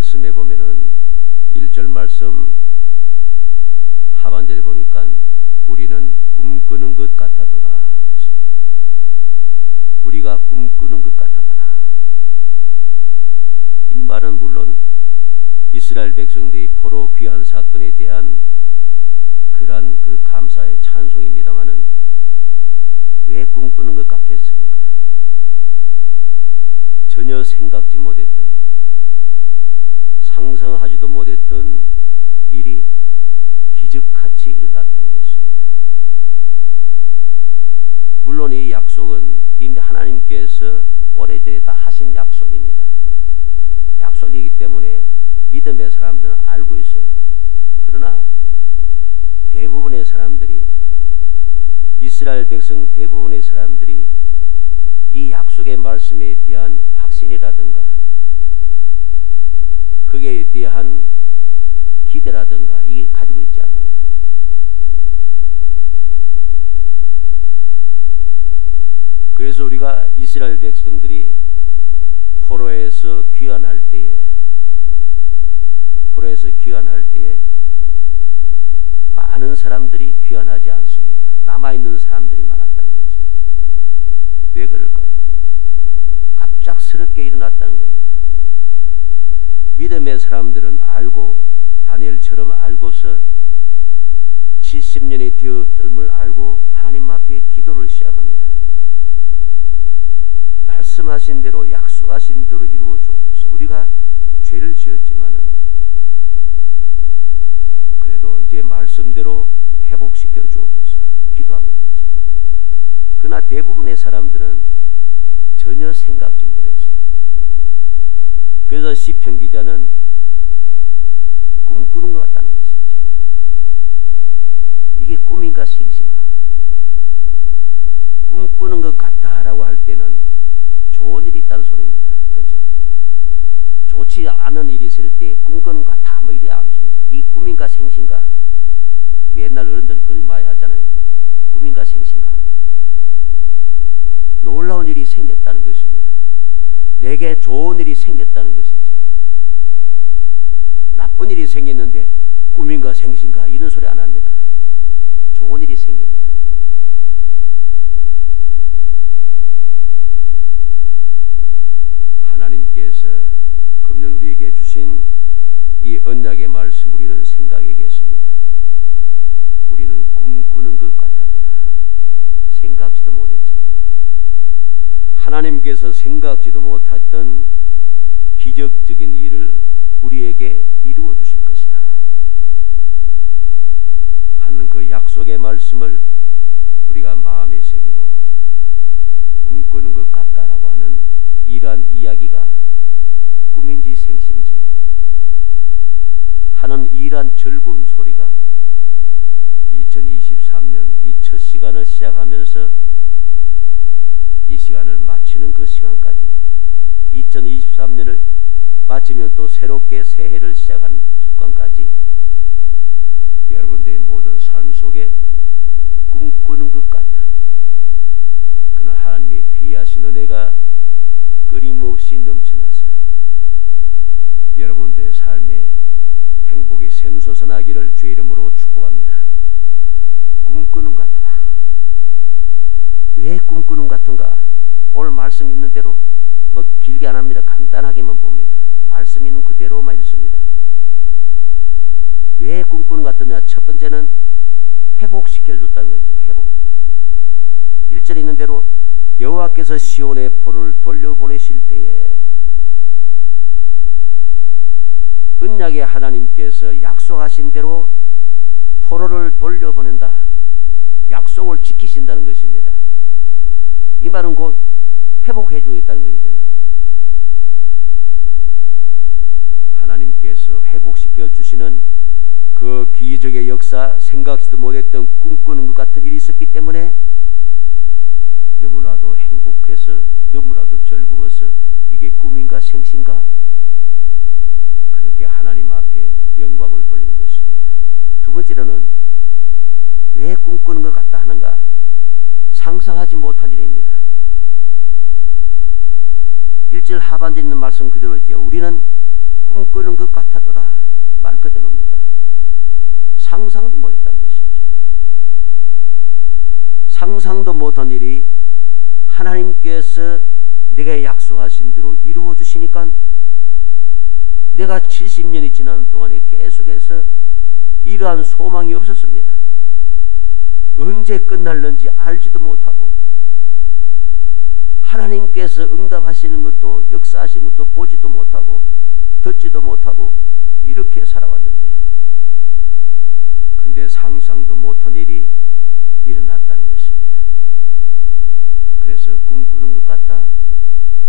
말씀에 보면은 1절 말씀 하반절에 보니까 우리는 꿈꾸는 것 같았도다 그랬습니다. 우리가 꿈꾸는 것 같았다. 이 말은 물론 이스라엘 백성들이 포로 귀환 사건에 대한 그러한 그 감사의 찬송입니다마는 왜 꿈꾸는 것 같겠습니까? 전혀 생각지 못했던, 상상하지도 못했던 일이 기적같이 일어났다는 것입니다. 물론 이 약속은 이미 하나님께서 오래전에 다 하신 약속입니다. 약속이기 때문에 믿음의 사람들은 알고 있어요. 그러나 대부분의 사람들이, 이스라엘 백성 대부분의 사람들이 이 약속의 말씀에 대한 확신이라든가 거기에 대한 기대라든가 이게 가지고 있지 않아요. 그래서 우리가 이스라엘 백성들이 포로에서 귀환할 때에 많은 사람들이 귀환하지 않습니다. 남아있는 사람들이 많았다는 거죠. 왜 그럴까요? 갑작스럽게 일어났다는 겁니다. 믿음의 사람들은 알고, 다니엘처럼 알고서 70년이 되었음을 알고 하나님 앞에 기도를 시작합니다. 말씀하신 대로, 약속하신 대로 이루어 주옵소서. 우리가 죄를 지었지만은 그래도 이제 말씀대로 회복시켜 주옵소서 기도한 겁니다. 그러나 대부분의 사람들은 전혀 생각지 못했어요. 그래서 시편 기자는 꿈꾸는 것 같다는 것이죠. 이게 꿈인가 생신가? 꿈꾸는 것 같다라고 할 때는 좋은 일이 있다는 소리입니다. 그렇죠? 좋지 않은 일이 있을 때 꿈꾸는 것 같아 뭐 이래 않습니다. 이 꿈인가 생신가? 옛날 어른들이 그런 많이 하잖아요. 꿈인가 생신가? 놀라운 일이 생겼다는 것입니다. 내게 좋은 일이 생겼다는 것이죠. 나쁜 일이 생겼는데 꿈인가 생신가 이런 소리 안 합니다. 좋은 일이 생기니까. 하나님께서 금년 우리에게 주신 이 언약의 말씀 우리는 생각하겠습니다. 우리는 꿈꾸는 것 같았도다. 생각지도 못했지만 하나님께서 생각지도 못했던 기적적인 일을 우리에게 이루어 주실 것이다 하는 그 약속의 말씀을 우리가 마음에 새기고 꿈꾸는 것 같다라고 하는 이러한 이야기가 꿈인지 생신지 하는 이러한 즐거운 소리가 2023년 이 첫 시간을 시작하면서 이 시간을 마치는 그 시간까지 2023년을 마치면 또 새롭게 새해를 시작하는 순간까지 여러분들의 모든 삶 속에 꿈꾸는 것 같은 그날 하나님의 귀하신 은혜가 끊임없이 넘쳐나서 여러분들의 삶에 행복이 샘솟아나기를 주의 이름으로 축복합니다. 꿈꾸는 것 같다. 왜 꿈꾸는 것 같은가? 오늘 말씀 있는 대로 뭐 길게 안 합니다. 간단하게만 봅니다. 말씀 있는 그대로만 읽습니다. 왜 꿈꾸는 것 같느냐? 첫 번째는 회복시켜 줬다는 거죠. 회복. 1절에 있는 대로 여호와께서 시온의 포로를 돌려보내실 때에 언약의 하나님께서 약속하신 대로 포로를 돌려보낸다. 약속을 지키신다는 것입니다. 이 말은 곧 회복해 주겠다는 것이잖아요. 하나님께서 회복시켜 주시는 그 기적의 역사, 생각지도 못했던 꿈꾸는 것 같은 일이 있었기 때문에 너무나도 행복해서 너무나도 즐거워서 이게 꿈인가 생신가 그렇게 하나님 앞에 영광을 돌리는 것입니다. 두 번째로는 왜 꿈꾸는 것 같다 하는가? 상상하지 못한 일입니다. 1절 하반절에 있는 말씀 그대로죠. 우리는 꿈꾸는 것 같아도다. 말 그대로입니다. 상상도 못했다는 것이죠. 상상도 못한 일이 하나님께서 내가 약속하신 대로 이루어 주시니까 내가 70년이 지난 동안에 계속해서 이러한 소망이 없었습니다. 언제 끝날는지 알지도 못하고 하나님께서 응답하시는 것도 역사하시는 것도 보지도 못하고 듣지도 못하고 이렇게 살아왔는데, 근데 상상도 못한 일이 일어났다는 것입니다. 그래서 꿈꾸는 것 같다.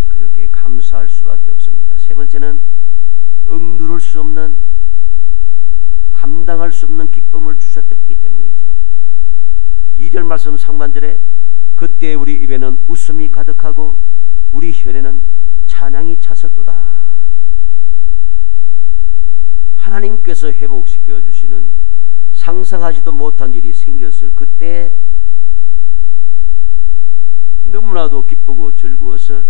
그렇게 감사할 수밖에 없습니다. 세 번째는 억누를 수 없는, 감당할 수 없는 기쁨을 주셨기 때문이죠. 2절 말씀 상반절에 그때 우리 입에는 웃음이 가득하고 우리 혀에는 찬양이 찼었도다. 하나님께서 회복시켜 주시는 상상하지도 못한 일이 생겼을 그때 너무나도 기쁘고 즐거워서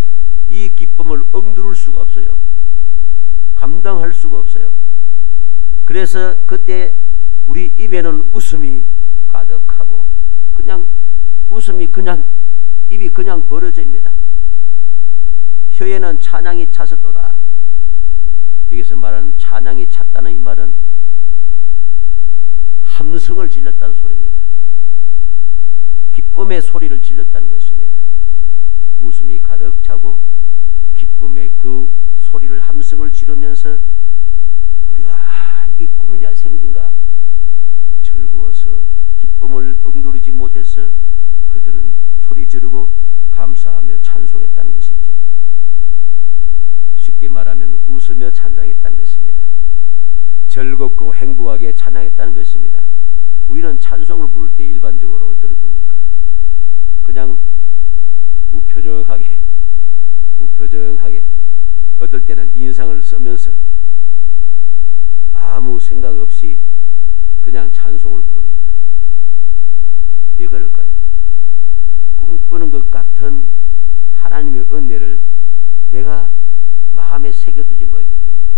이 기쁨을 억누를 수가 없어요. 감당할 수가 없어요. 그래서 그때 우리 입에는 웃음이 가득하고 그냥 웃음이 그냥 입이 그냥 벌어집니다. 혀에는 찬양이 찼었도다. 여기서 말하는 찬양이 찼다는 이 말은 함성을 질렀다는 소리입니다. 기쁨의 소리를 질렀다는 것입니다. 웃음이 가득 차고 기쁨의 그 소리를 함성을 지르면서 우리가 이게 꿈이냐 생긴가 즐거워서 기쁨을 억누르지 못해서 그들은 소리 지르고 감사하며 찬송했다는 것이죠. 쉽게 말하면 웃으며 찬양했다는 것입니다. 즐겁고 행복하게 찬양했다는 것입니다. 우리는 찬송을 부를 때 일반적으로 어떻게 부릅니까? 그냥 무표정하게 어떨 때는 인상을 쓰면서 아무 생각 없이 그냥 찬송을 부릅니다. 왜 그럴까요? 꿈꾸는 것 같은 하나님의 은혜를 내가 마음에 새겨두지 못했기 때문이죠.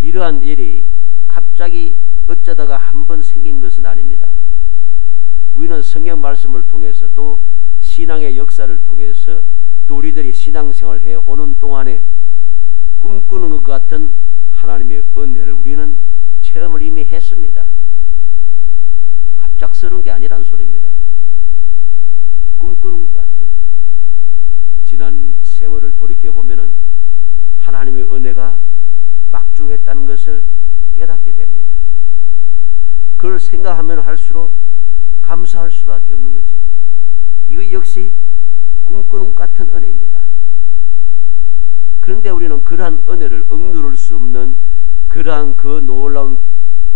이러한 일이 갑자기 어쩌다가 한 번 생긴 것은 아닙니다. 우리는 성경 말씀을 통해서 또 신앙의 역사를 통해서 또 우리들이 신앙생활을 해오는 동안에 꿈꾸는 것 같은 하나님의 은혜를 우리는 체험을 이미 했습니다. 갑작스러운 게 아니란 소리입니다. 꿈꾸는 것 같은, 지난 세월을 돌이켜보면 하나님의 은혜가 막중했다는 것을 깨닫게 됩니다. 그걸 생각하면 할수록 감사할 수밖에 없는 거죠. 이거 역시 꿈꾸는 것 같은 은혜입니다. 그런데 우리는 그러한 은혜를 억누를 수 없는 그러한 그 놀라운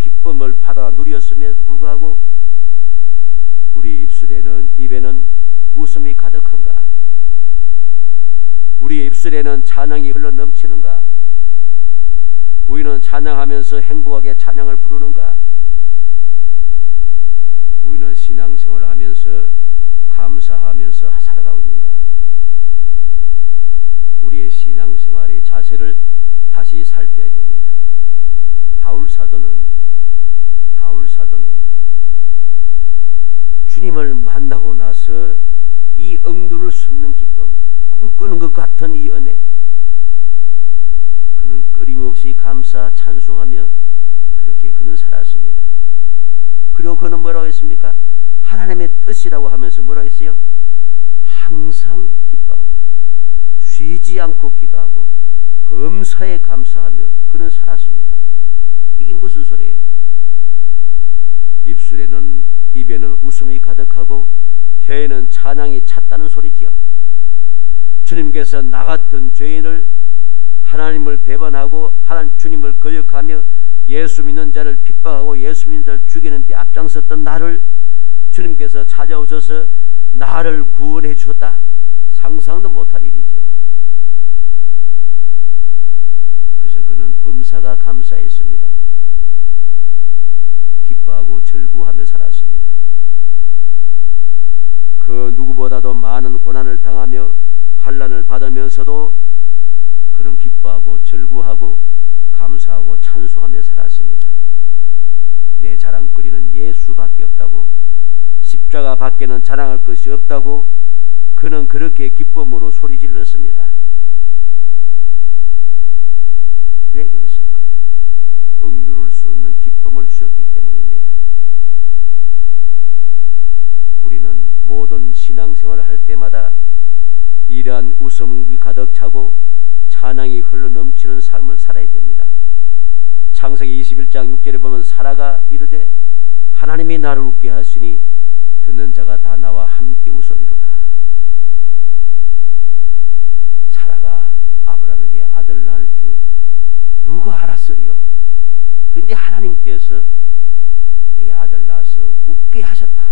기쁨을 받아 누렸음에도 불구하고 우리 입에는 웃음이 가득한가? 우리 입술에는 찬양이 흘러 넘치는가? 우리는 찬양하면서 행복하게 찬양을 부르는가? 우리는 신앙생활을 하면서 감사하면서 살아가고 있는가? 우리의 신앙생활의 자세를 다시 살펴야 됩니다. 바울 사도는 주님을 만나고 나서 이 억누를 수 없는 기쁨, 꿈꾸는 것 같은 이 은혜, 그는 끊임없이 감사 찬송하며 그렇게 그는 살았습니다. 그리고 그는 뭐라고 했습니까? 하나님의 뜻이라고 하면서 뭐라고 했어요? 항상 기뻐하고 쉬지 않고 기도하고 범사에 감사하며 그는 살았습니다. 이게 무슨 소리예요? 입에는 웃음이 가득하고 혀에는 찬양이 찼다는 소리지요. 주님께서 나 같은 죄인을 하나님을 배반하고 주님을 거역하며 예수 믿는 자를 핍박하고 예수 믿는 자를 죽이는 데 앞장섰던 나를 주님께서 찾아오셔서 나를 구원해 주셨다. 상상도 못할 일이죠. 그래서 그는 범사가 감사했습니다. 기뻐하고 절구하며 살았습니다. 그 누구보다도 많은 고난을 당하며 환난을 받으면서도 그는 기뻐하고 절구하고 감사하고 찬송하며 살았습니다. 내 자랑거리는 예수밖에 없다고, 십자가 밖에는 자랑할 것이 없다고 그는 그렇게 기쁨으로 소리질렀습니다. 왜 그랬을까요? 억누를 수 없는 기쁨을 주셨기 때문입니다. 우리는 모든 신앙생활을 할 때마다 이러한 웃음이 가득 차고 찬양이 흘러넘치는 삶을 살아야 됩니다. 창세기 21장 6절에 보면 사라가 이르되 하나님이 나를 웃게 하시니 듣는 자가 다 나와 함께 웃으리로다. 사라가 아브라함에게 아들 낳을 줄 누가 알았으리요? 그런데 하나님께서 내 아들 낳아서 웃게 하셨다.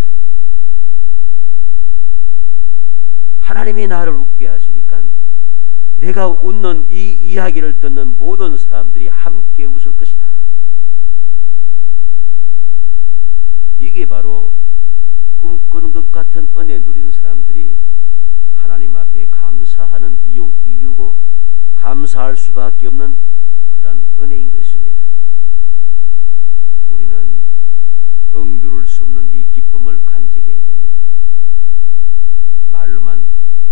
하나님이 나를 웃게 하시니까 내가 웃는 이 이야기를 듣는 모든 사람들이 함께 웃을 것이다. 이게 바로 꿈꾸는 것 같은 은혜 누린 사람들이 하나님 앞에 감사하는 이유고 감사할 수밖에 없는 그런 은혜인 것입니다. 우리는 억누를 수 없는 이 기쁨을 간직해야 됩니다. 말로만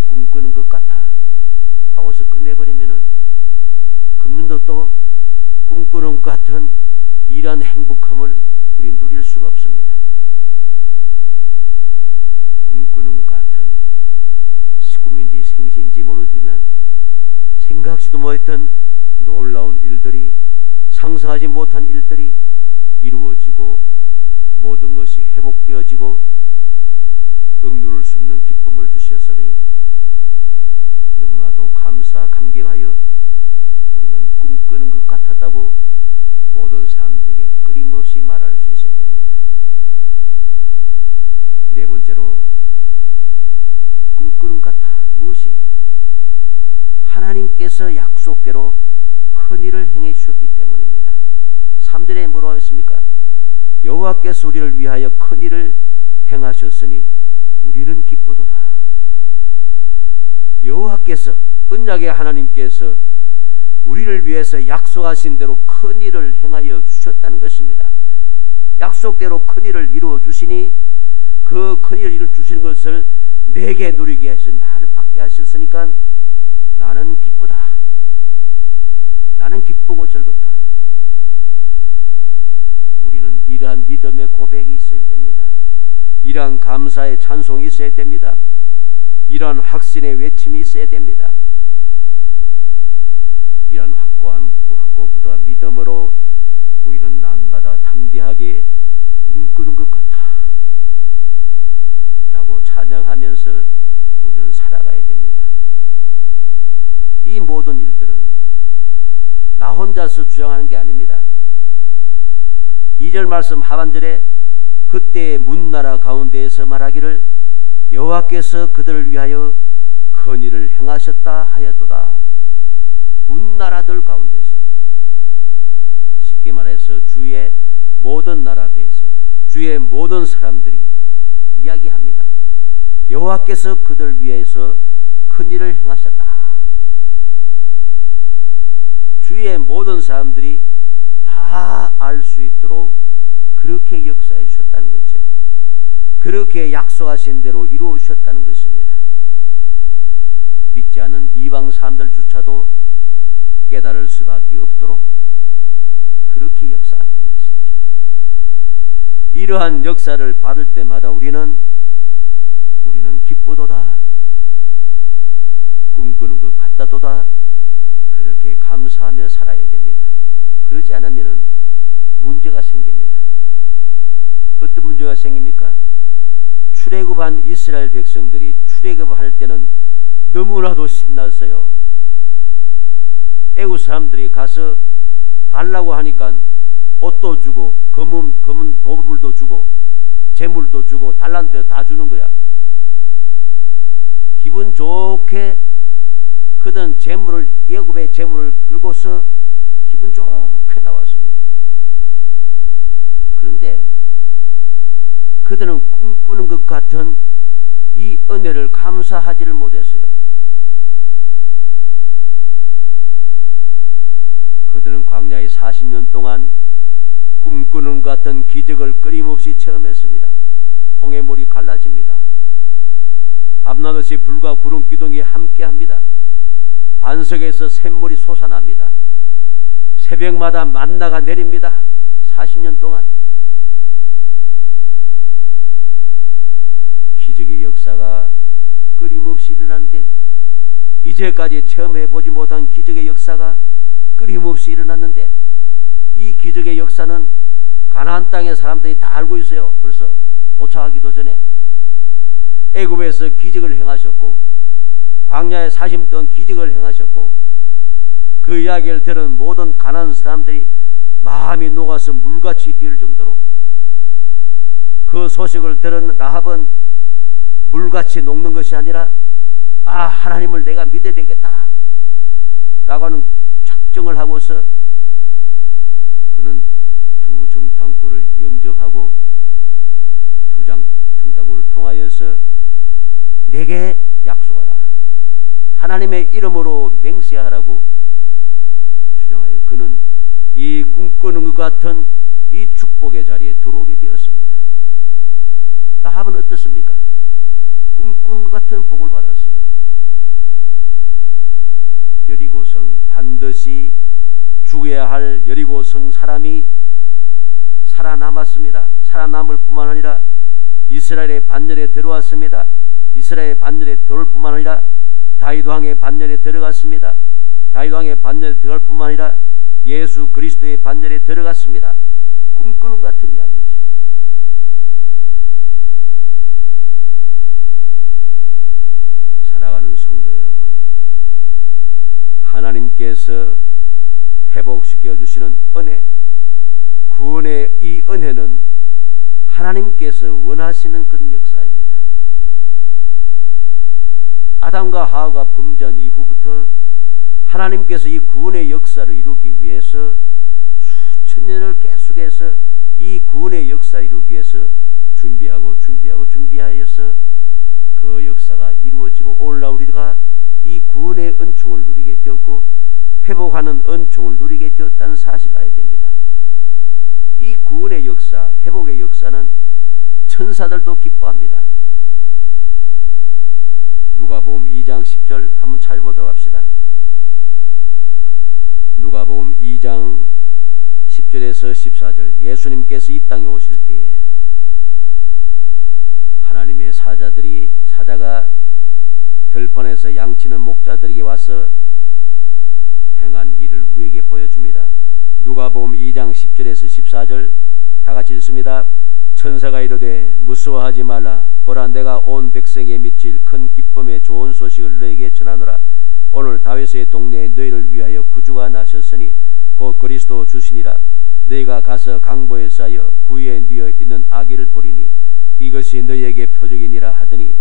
꿈꾸는 것 같아 하고서 끝내버리면은 금년도 또 꿈꾸는 것 같은 이러한 행복함을 우리 누릴 수가 없습니다. 꿈꾸는 것 같은 꿈인지 생시인지 모르지만 생각지도 못했던 놀라운 일들이, 상상하지 못한 일들이 이루어지고 모든 것이 회복되어지고 억누를 수 없는 기쁨을 주셨으니 너무나도 감사감격하여 우리는 꿈꾸는 것 같았다고 모든 사람들에게 끊임없이 말할 수 있어야 됩니다. 네 번째로 꿈꾸는 것 같아. 무엇이? 하나님께서 약속대로 큰일을 행해 주셨기 때문입니다. 3절에 뭐라고 했습니까? 여호와께서 우리를 위하여 큰일을 행하셨으니 우리는 기쁘도다. 여호와께서, 언약의 하나님께서 우리를 위해서 약속하신 대로 큰일을 행하여 주셨다는 것입니다. 약속대로 큰일을 이루어 주시니 그 큰일을 이루어 주시는 것을 내게 누리게 해서 나를 받게 하셨으니까 나는 기쁘다. 나는 기쁘고 즐겁다. 우리는 이러한 믿음의 고백이 있어야 됩니다. 이러한 감사의 찬송이 있어야 됩니다. 이러한 확신의 외침이 있어야 됩니다. 이러한 확고한 부도한 믿음으로 우리는 날마다 담대하게 꿈꾸는 것 같아 라고 찬양하면서 우리는 살아가야 됩니다. 이 모든 일들은 나 혼자서 주장하는 게 아닙니다. 2절 말씀 하반절에 그때의 문나라 가운데에서 말하기를 여호와께서 그들을 위하여 큰일을 행하셨다 하였도다. 문나라들 가운데서, 쉽게 말해서 주의 모든 나라대에서 주의 모든 사람들이 이야기합니다. 여호와께서 그들 위해서 큰일을 행하셨다. 주의 모든 사람들이 다 알 수 있도록 그렇게 역사해 주셨다는 거죠. 그렇게 약속하신 대로 이루어 주셨다는 것입니다. 믿지 않는 이방 사람들조차도 깨달을 수밖에 없도록 그렇게 역사했다는 것이죠. 이러한 역사를 받을 때마다 우리는 기쁘도다, 꿈꾸는 것 같다도다, 그렇게 감사하며 살아야 됩니다. 그러지 않으면 문제가 생깁니다. 어떤 문제가 생깁니까? 출애굽한 이스라엘 백성들이 출애굽할 때는 너무나도 신났어요. 애굽 사람들이 가서 달라고 하니까 옷도 주고 검은 도불도 주고 재물도 주고 달란 대로 다 주는 거야. 기분 좋게 그든 애굽의 재물을 끌고서 기분 좋게 나왔습니다. 그런데 그들은 꿈꾸는 것 같은 이 은혜를 감사하지를 못했어요. 그들은 광야의 40년 동안 꿈꾸는 것 같은 기적을 끊임없이 체험했습니다. 홍해물이 갈라집니다. 밤낮없이 불과 구름 기둥이 함께합니다. 반석에서 샘물이 솟아납니다. 새벽마다 만나가 내립니다. 40년 동안 기적의 역사가 끊임없이 일어나는데, 이제까지 체험해보지 못한 기적의 역사가 끊임없이 일어났는데, 이 기적의 역사는 가나안 땅의 사람들이 다 알고 있어요. 벌써 도착하기도 전에 애굽에서 기적을 행하셨고, 광야에 40년 동안 기적을 행하셨고, 그 이야기를 들은 모든 가나안 사람들이 마음이 녹아서 물같이 뛸 정도로, 그 소식을 들은 라합은 물같이 녹는 것이 아니라 하나님을 내가 믿어야 되겠다 라고 하는 작정을 하고서 그는 두 정탐꾼을 영접하고 두 정탐꾼을 통하여서 내게 약속하라, 하나님의 이름으로 맹세하라고 주장하여 그는 이 꿈꾸는 것 같은 이 축복의 자리에 들어오게 되었습니다. 라합은 어떻습니까? 꿈꾸는 것 같은 복을 받았어요. 여리고성, 반드시 죽어야 할 여리고성 사람이 살아남았습니다. 살아남을 뿐만 아니라 이스라엘의 반열에 들어왔습니다. 이스라엘의 반열에 들어올 뿐만 아니라 다윗 왕의 반열에 들어갔습니다. 다윗 왕의 반열에 들어갈 뿐만 아니라 예수 그리스도의 반열에 들어갔습니다. 꿈꾸는 것 같은 이야기죠. 사랑하는 성도 여러분, 하나님께서 회복시켜 주시는 은혜, 구원의 이 은혜는 하나님께서 원하시는 그런 역사입니다. 아담과 하와가 범죄한 이후부터 하나님께서 이 구원의 역사를 이루기 위해서 수천 년을 계속해서 이 구원의 역사를 이루기 위해서 준비하여서 그 역사가 이루어지고 오늘날 우리가 이 구원의 은총을 누리게 되었고 회복하는 은총을 누리게 되었다는 사실을 알아야 됩니다. 이 구원의 역사, 회복의 역사는 천사들도 기뻐합니다. 누가복음 2장 10절 한번 찾아보도록 합시다. 누가복음 2장 10절에서 14절, 예수님께서 이 땅에 오실 때에 하나님의 사자가 들판에서 양치는 목자들에게 와서 행한 일을 우리에게 보여줍니다. 누가복음 2장 10절에서 14절 다 같이 읽습니다. 천사가 이르되 무서워하지 말라. 보라, 내가 온 백성에 미칠 큰 기쁨의 좋은 소식을 너에게 전하노라. 오늘 다윗의 동네에 너희를 위하여 구주가 나셨으니 곧 그리스도 주시니라. 너희가 가서 강보에 쌓여 구유에 뉘어 있는 아기를 보리니 이것이 너희에게 표적이니라 하더니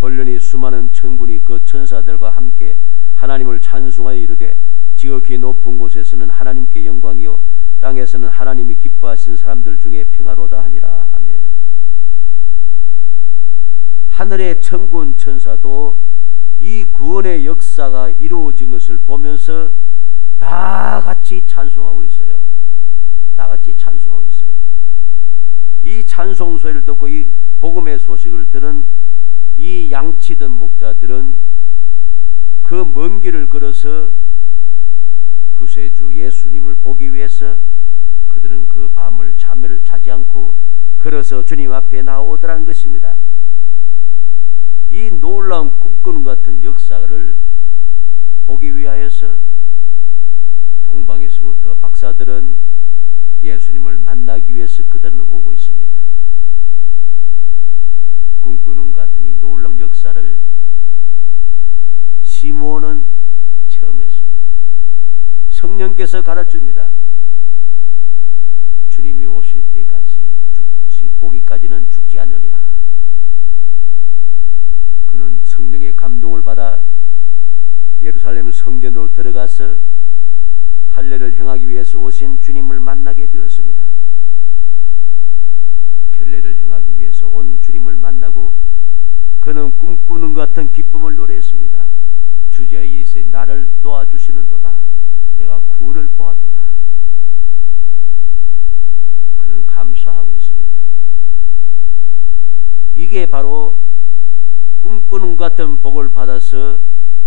홀련히 수많은 천군이 그 천사들과 함께 하나님을 찬송하여 이르되 지극히 높은 곳에서는 하나님께 영광이요 땅에서는 하나님이 기뻐하신 사람들 중에 평화로다 하니라. 아멘. 하늘의 천군 천사도 이 구원의 역사가 이루어진 것을 보면서 다 같이 찬송하고 있어요. 다 같이 찬송하고 있어요. 이 찬송 소리를 듣고 이 복음의 소식을 들은 이 양치던 목자들은 그 먼 길을 걸어서 구세주 예수님을 보기 위해서 그들은 그 밤을 잠을 자지 않고 걸어서 주님 앞에 나오더라는 것입니다. 이 놀라운 꿈꾸는 같은 역사를 보기 위하여서 동방에서부터 박사들은 예수님을 만나기 위해서 그들은 오고 있습니다. 꿈꾸는 같은 이 놀라운 역사를 시므온은 체험했습니다. 성령께서 가르쳐줍니다. 주님이 오실 때까지 보기까지는 죽지 않으리라. 그는 성령의 감동을 받아 예루살렘 성전으로 들어가서 할례를 행하기 위해서 오신 주님을 만나게 되었습니다. 결례를 행하기 위해서 온 주님을 만나고 그는 꿈꾸는 것 같은 기쁨을 노래했습니다. 주제 이세 나를 놓아주시는도다. 내가 구원을 보았도다. 그는 감사하고 있습니다. 이게 바로 꿈꾸는 것 같은 복을 받아서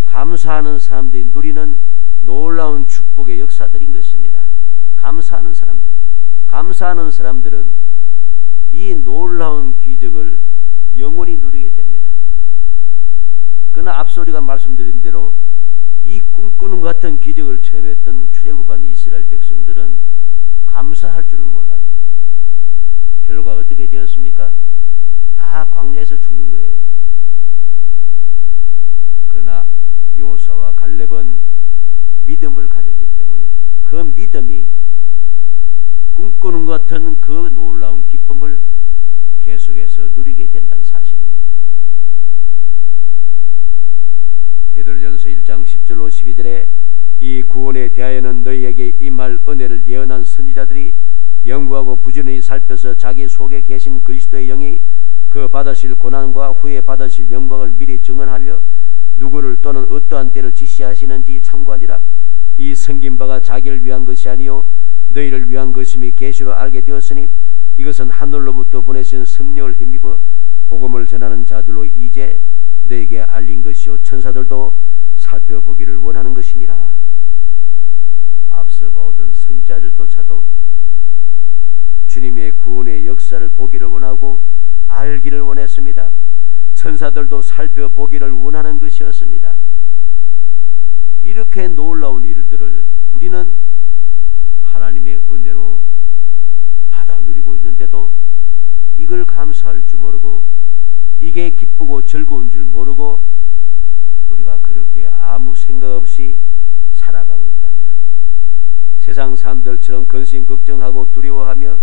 감사하는 사람들이 누리는 놀라운 축복의 역사들인 것입니다. 감사하는 사람들, 감사하는 사람들은 이 놀라운 기적을 영원히 누리게 됩니다. 그러나 앞서 우리가 말씀드린 대로 이 꿈꾸는 것 같은 기적을 체험했던 출애굽한 이스라엘 백성들은 감사할 줄은 몰라요. 결과 어떻게 되었습니까? 다 광야에서 죽는 거예요. 그러나 여호수아와 갈렙은 믿음을 가졌기 때문에 그 믿음이 꿈꾸는 것 같은 그 놀라운 기쁨을 계속해서 누리게 된다는 사실입니다. 베드로전서 1장 10절로 12절에 이 구원에 대하여는 너희에게 임할 은혜를 예언한 선지자들이 연구하고 부지런히 살펴서 자기 속에 계신 그리스도의 영이 그 받으실 고난과 후에 받으실 영광을 미리 증언하며 누구를 또는 어떠한 때를 지시하시는지 참고하니라. 이 섬긴 바가 자기를 위한 것이 아니요 너희를 위한 것임이 계시로 알게 되었으니 이것은 하늘로부터 보내신 성령을 힘입어 복음을 전하는 자들로 이제 너에게 알린 것이요 천사들도 살펴보기를 원하는 것이니라. 앞서 보던 선지자들조차도 주님의 구원의 역사를 보기를 원하고 알기를 원했습니다. 천사들도 살펴보기를 원하는 것이었습니다. 이렇게 놀라운 일들을 우리는 하나님의 은혜로 받아 누리고 있는데도 이걸 감사할 줄 모르고 이게 기쁘고 즐거운 줄 모르고 우리가 그렇게 아무 생각 없이 살아가고 있다면 세상 사람들처럼 근심 걱정하고 두려워하며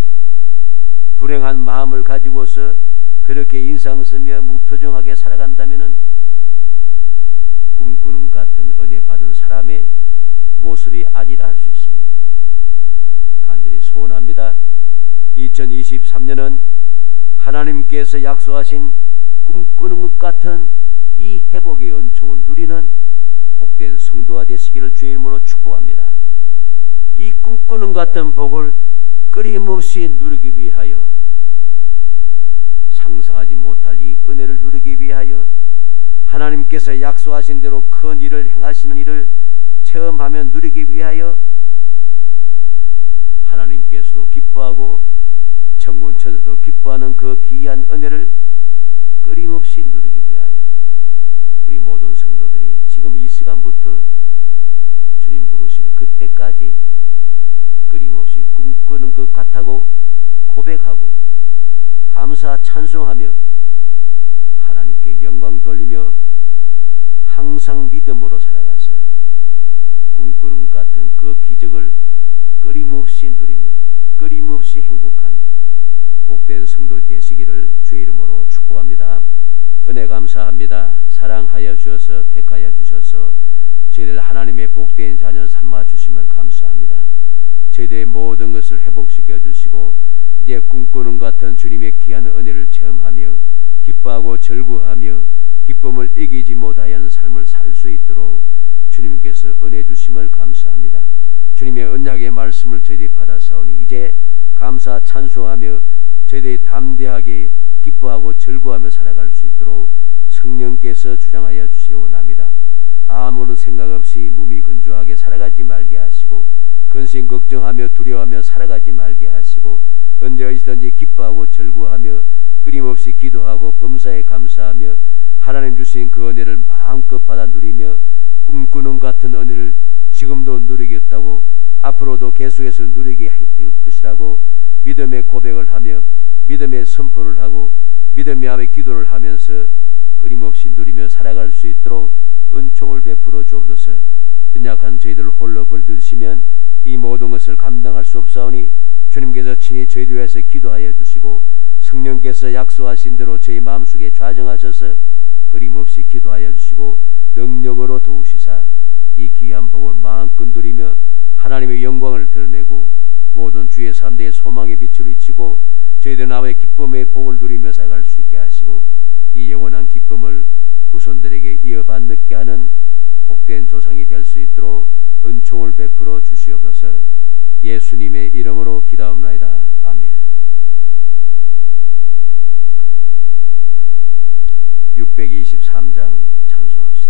불행한 마음을 가지고서 그렇게 인상 쓰며 무표정하게 살아간다면 꿈꾸는 같은 은혜 받은 사람의 모습이 아니라 할 수 있습니다. 간절히 소원합니다. 2023년은 하나님께서 약속하신 꿈꾸는 것 같은 이 회복의 은총을 누리는 복된 성도가 되시기를 주의 이름으로 축복합니다. 이 꿈꾸는 것 같은 복을 끊임없이 누리기 위하여 상상하지 못할 이 은혜를 누리기 위하여 하나님께서 약속하신 대로 큰 일을 행하시는 일을 체험하며 누리기 위하여 하나님께서도 기뻐하고 천군 천사도 기뻐하는 그 귀한 은혜를 끊임없이 누리기 위하여 우리 모든 성도들이 지금 이 시간부터 주님 부르실 그때까지 끊임없이 꿈꾸는 것 같다고 고백하고 감사 찬송하며 하나님께 영광 돌리며 항상 믿음으로 살아가서 꿈꾸는 것 같은 그 기적을 끊임없이 누리며 끊임없이 행복한 복된 성도 되시기를 주의 이름으로 축복합니다. 은혜 감사합니다. 사랑하여 주셔서 택하여 주셔서 저희들 하나님의 복된 자녀 삼아 주심을 감사합니다. 저희들의 모든 것을 회복시켜 주시고 이제 꿈꾸는 것 같은 주님의 귀한 은혜를 체험하며 기뻐하고 즐거워하며 기쁨을 이기지 못하는 삶을 살 수 있도록 주님께서 은혜 주심을 감사합니다. 주님의 언약의 말씀을 저희들이 받아사오니 이제 감사 찬송하며 저희들이 담대하게 기뻐하고 즐거워하며 살아갈 수 있도록 성령께서 주장하여 주시기 원합니다. 아무런 생각 없이 무미건조하게 살아가지 말게 하시고 근심 걱정하며 두려워하며 살아가지 말게 하시고 언제 어디서든지 기뻐하고 즐거워하며 끊임없이 기도하고 범사에 감사하며 하나님 주신 그 은혜를 마음껏 받아 누리며 꿈꾸는 같은 은혜를 지금도 누리겠다고 앞으로도 계속해서 누리게 될 것이라고 믿음의 고백을 하며 믿음의 선포를 하고 믿음의 앞에 기도를 하면서 끊임없이 누리며 살아갈 수 있도록 은총을 베풀어 주옵소서. 연약한 저희들을 홀로 버려두시면 이 모든 것을 감당할 수 없사오니 주님께서 친히 저희들 위해서 기도하여 주시고 성령께서 약속하신 대로 저희 마음속에 좌정하셔서 끊임없이 기도하여 주시고 능력으로 도우시사 이 귀한 복을 마음껏 누리며 하나님의 영광을 드러내고 모든 주의 사람들의 소망의 빛을 비치고 저희들 나의 기쁨의 복을 누리며 살아갈 수 있게 하시고 이 영원한 기쁨을 후손들에게 이어받게 하는 복된 조상이 될 수 있도록 은총을 베풀어 주시옵소서. 예수님의 이름으로 기도합나이다. 아멘. 623장 찬송합시다.